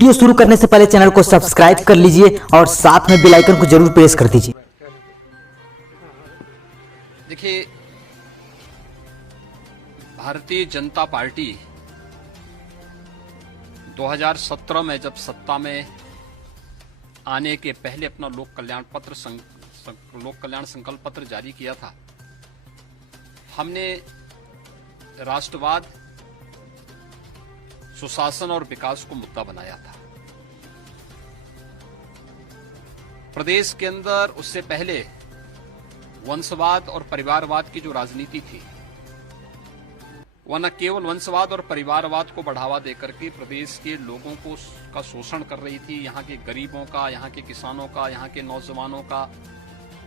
Video शुरू करने से पहले चैनल को सब्सक्राइब कर लीजिए और साथ में बेल आइकन को जरूर प्रेस कर दीजिए। देखिए, भारतीय जनता पार्टी 2017 में जब सत्ता में आने के पहले अपना लोक कल्याण संकल्प पत्र जारी किया था, हमने राष्ट्रवाद, सुशासन और विकास को मुद्दा बनाया था। प्रदेश के अंदर उससे पहले वंशवाद और परिवारवाद की जो राजनीति थी, वह न केवल वंशवाद और परिवारवाद को बढ़ावा देकर के प्रदेश के लोगों को का शोषण कर रही थी, यहाँ के गरीबों का, यहाँ के किसानों का, यहाँ के नौजवानों का,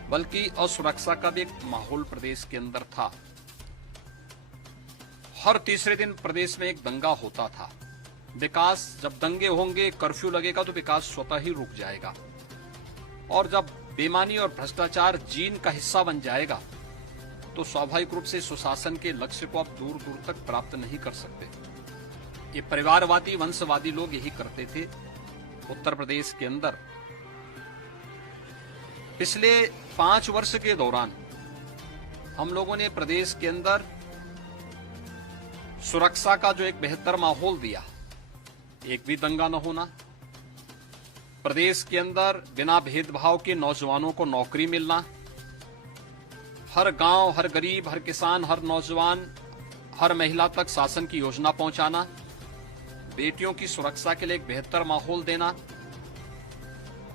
बल्कि असुरक्षा का भी एक माहौल प्रदेश के अंदर था। हर तीसरे दिन प्रदेश में एक दंगा होता था। विकास, जब दंगे होंगे, कर्फ्यू लगेगा तो विकास स्वतः ही रुक जाएगा, और जब बेईमानी और भ्रष्टाचार जीन का हिस्सा बन जाएगा तो स्वाभाविक रूप से सुशासन के लक्ष्य को आप दूर दूर तक प्राप्त नहीं कर सकते। ये परिवारवादी, वंशवादी लोग यही करते थे उत्तर प्रदेश के अंदर। पिछले 5 वर्ष के दौरान हम लोगों ने प्रदेश के अंदर सुरक्षा का जो एक बेहतर माहौल दिया, एक भी दंगा न होना, प्रदेश के अंदर बिना भेदभाव के नौजवानों को नौकरी मिलना, हर गांव, हर गरीब, हर किसान, हर नौजवान, हर महिला तक शासन की योजना पहुंचाना, बेटियों की सुरक्षा के लिए एक बेहतर माहौल देना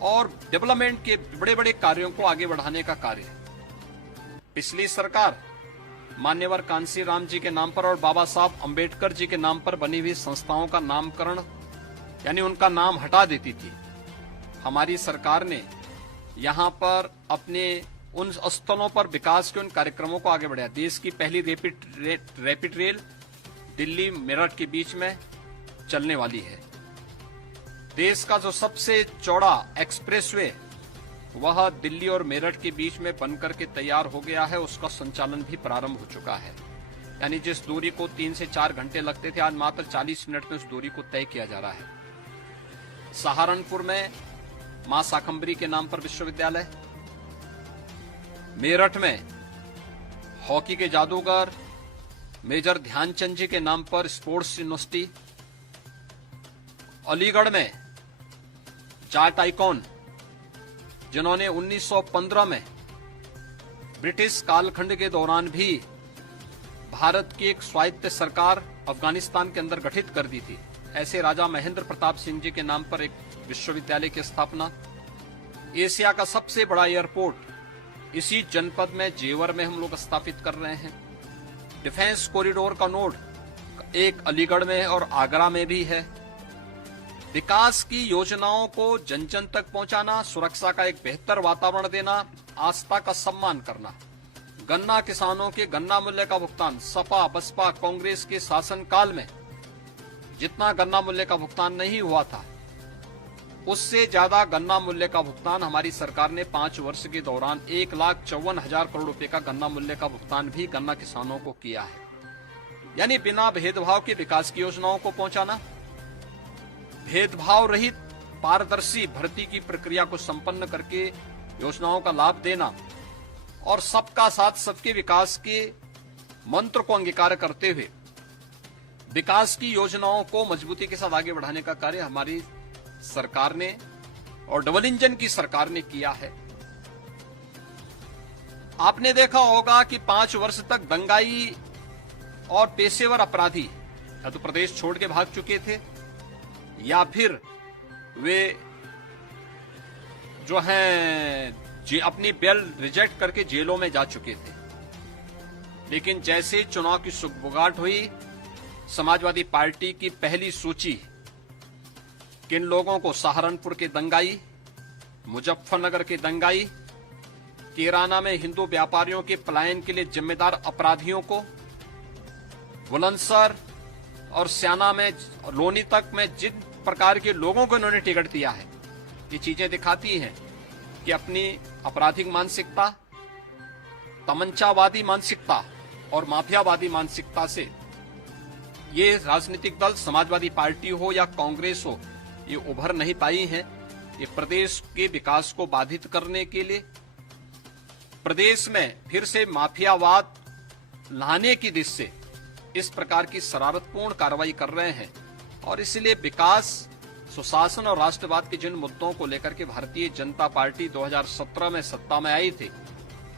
और डेवलपमेंट के बड़े बड़े कार्यों को आगे बढ़ाने का कार्य। पिछली सरकार मान्यवर कांसी राम जी के नाम पर और बाबा साहब अंबेडकर जी के नाम पर बनी हुई संस्थाओं का नामकरण, यानी उनका नाम हटा देती थी। हमारी सरकार ने यहां पर अपने उन स्थलों पर विकास के उन कार्यक्रमों को आगे बढ़ाया। देश की पहली रैपिड रेल दिल्ली मेरठ के बीच में चलने वाली है। देश का जो सबसे चौड़ा एक्सप्रेसवे वह दिल्ली और मेरठ के बीच में बनकर के तैयार हो गया है, उसका संचालन भी प्रारंभ हो चुका है। यानी जिस दूरी को 3 से 4 घंटे लगते थे, आज मात्र 40 मिनट में उस दूरी को तय किया जा रहा है। सहारनपुर में मां शाकंभरी के नाम पर विश्वविद्यालय, मेरठ में हॉकी के जादूगर मेजर ध्यानचंद जी के नाम पर स्पोर्ट्स यूनिवर्सिटी, अलीगढ़ में जाट आइकॉन जिन्होंने 1915 में ब्रिटिश कालखंड के दौरान भी भारत की एक स्वायत्त सरकार अफगानिस्तान के अंदर गठित कर दी थी, ऐसे राजा महेंद्र प्रताप सिंह जी के नाम पर एक विश्वविद्यालय की स्थापना। एशिया का सबसे बड़ा एयरपोर्ट इसी जनपद में जेवर में हम लोग स्थापित कर रहे हैं। डिफेंस कॉरिडोर का नोड एक अलीगढ़ में और आगरा में भी है। विकास की योजनाओं को जन जन तक पहुंचाना, सुरक्षा का एक बेहतर वातावरण देना, आस्था का सम्मान करना, गन्ना किसानों के गन्ना मूल्य का भुगतान। सपा बसपा कांग्रेस के शासनकाल में जितना गन्ना मूल्य का भुगतान नहीं हुआ था, उससे ज्यादा गन्ना मूल्य का भुगतान हमारी सरकार ने 5 वर्ष के दौरान 1,54,000 करोड़ रुपए का गन्ना मूल्य का भुगतान भी गन्ना किसानों को किया है। यानी बिना भेदभाव के विकास की योजनाओं को पहुंचाना, भेदभाव रहित पारदर्शी भर्ती की प्रक्रिया को संपन्न करके योजनाओं का लाभ देना और सबका साथ सबके विकास के मंत्र को अंगीकार करते हुए विकास की योजनाओं को मजबूती के साथ आगे बढ़ाने का कार्य हमारी सरकार ने और डबल इंजन की सरकार ने किया है। आपने देखा होगा कि 5 वर्ष तक दंगाई और पेशेवर अपराधी या तो प्रदेश छोड़ के भाग चुके थे या फिर वे जो हैं अपनी बेल रिजेक्ट करके जेलों में जा चुके थे। लेकिन जैसे चुनाव की सुगबुगाहट हुई, समाजवादी पार्टी की पहली सूची किन लोगों को, सहारनपुर के दंगाई, मुजफ्फरनगर के दंगाई, कैराना में हिंदू व्यापारियों के पलायन के लिए जिम्मेदार अपराधियों को, बुलंदशहर और स्याना में, लोनी तक में जिन प्रकार के लोगों को इन्होंने टिकट दिया है, ये चीजें दिखाती हैं कि अपनी आपराधिक मानसिकता, तमंचावादी मानसिकता और माफियावादी मानसिकता से ये राजनीतिक दल समाजवादी पार्टी हो या कांग्रेस हो, ये उभर नहीं पाई हैं। ये प्रदेश के विकास को बाधित करने के लिए, प्रदेश में फिर से माफियावाद लाने की दिशा से इस प्रकार की शरारतपूर्ण कार्रवाई कर रहे हैं। और इसलिए विकास, सुशासन और राष्ट्रवाद के जिन मुद्दों को लेकर के भारतीय जनता पार्टी 2017 में सत्ता में आई थी,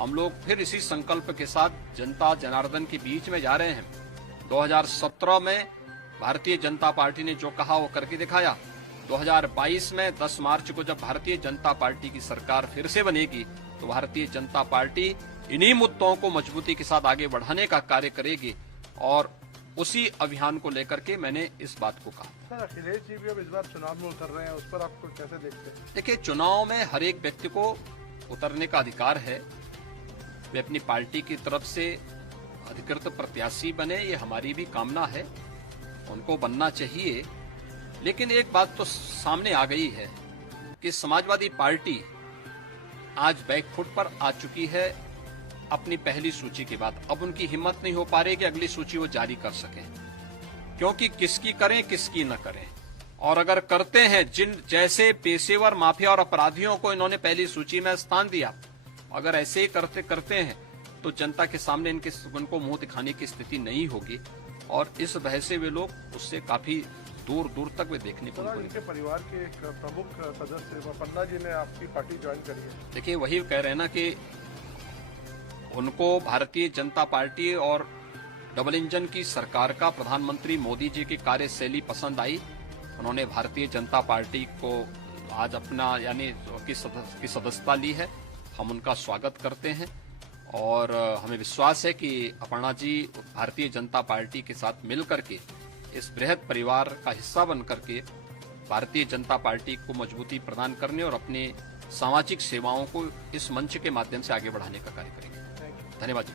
हम लोग फिर इसी संकल्प के साथ जनता जनार्दन के बीच में जा रहे हैं। 2017 में भारतीय जनता पार्टी ने जो कहा वो करके दिखाया। 2022 में 10 मार्च को जब भारतीय जनता पार्टी की सरकार फिर से बनेगी तो भारतीय जनता पार्टी इन्हीं मुद्दों को मजबूती के साथ आगे बढ़ाने का कार्य करेगी। और उसी अभियान को लेकर के मैंने इस बात को कहा। सर, अखिलेश जी भी अब इस बार चुनाव में उतर रहे हैं, उस पर आपको कैसे देखते हैं? देखिए, चुनाव में हर एक व्यक्ति को उतरने का अधिकार है। वे अपनी पार्टी की तरफ से अधिकृत प्रत्याशी बने, ये हमारी भी कामना है, उनको बनना चाहिए। लेकिन एक बात तो सामने आ गई है कि समाजवादी पार्टी आज बैकफुट पर आ चुकी है अपनी पहली सूची के बाद। अब उनकी हिम्मत नहीं हो पा रही कि अगली सूची वो जारी कर सकें, क्योंकि किसकी करें किसकी न करें। और अगर करते हैं, जिन जैसे पेशेवर माफिया और अपराधियों को इन्होंने पहली सूची में स्थान दिया, अगर ऐसे ही करते हैं तो जनता के सामने उनको मुंह दिखाने की स्थिति नहीं होगी। और इस वजह से वे लोग उससे काफी दूर दूर तक वे देखने को मिलेंगे। इनके परिवार के एक प्रमुख सदस्य पन्ना जी ने आपकी पार्टी ज्वाइन करी है। देखिए, वही कह रहे हैं ना कि उनको भारतीय जनता पार्टी और डबल इंजन की सरकार का प्रधानमंत्री मोदी जी की कार्यशैली पसंद आई। उन्होंने भारतीय जनता पार्टी को आज अपना यानी की सदस्यता ली है। हम उनका स्वागत करते हैं और हमें विश्वास है कि अपर्णा जी भारतीय जनता पार्टी के साथ मिलकर के इस बृहद परिवार का हिस्सा बन करके भारतीय जनता पार्टी को मजबूती प्रदान करने और अपने सामाजिक सेवाओं को इस मंच के माध्यम से आगे बढ़ाने का कार्य करेंगे। धन्यवाद।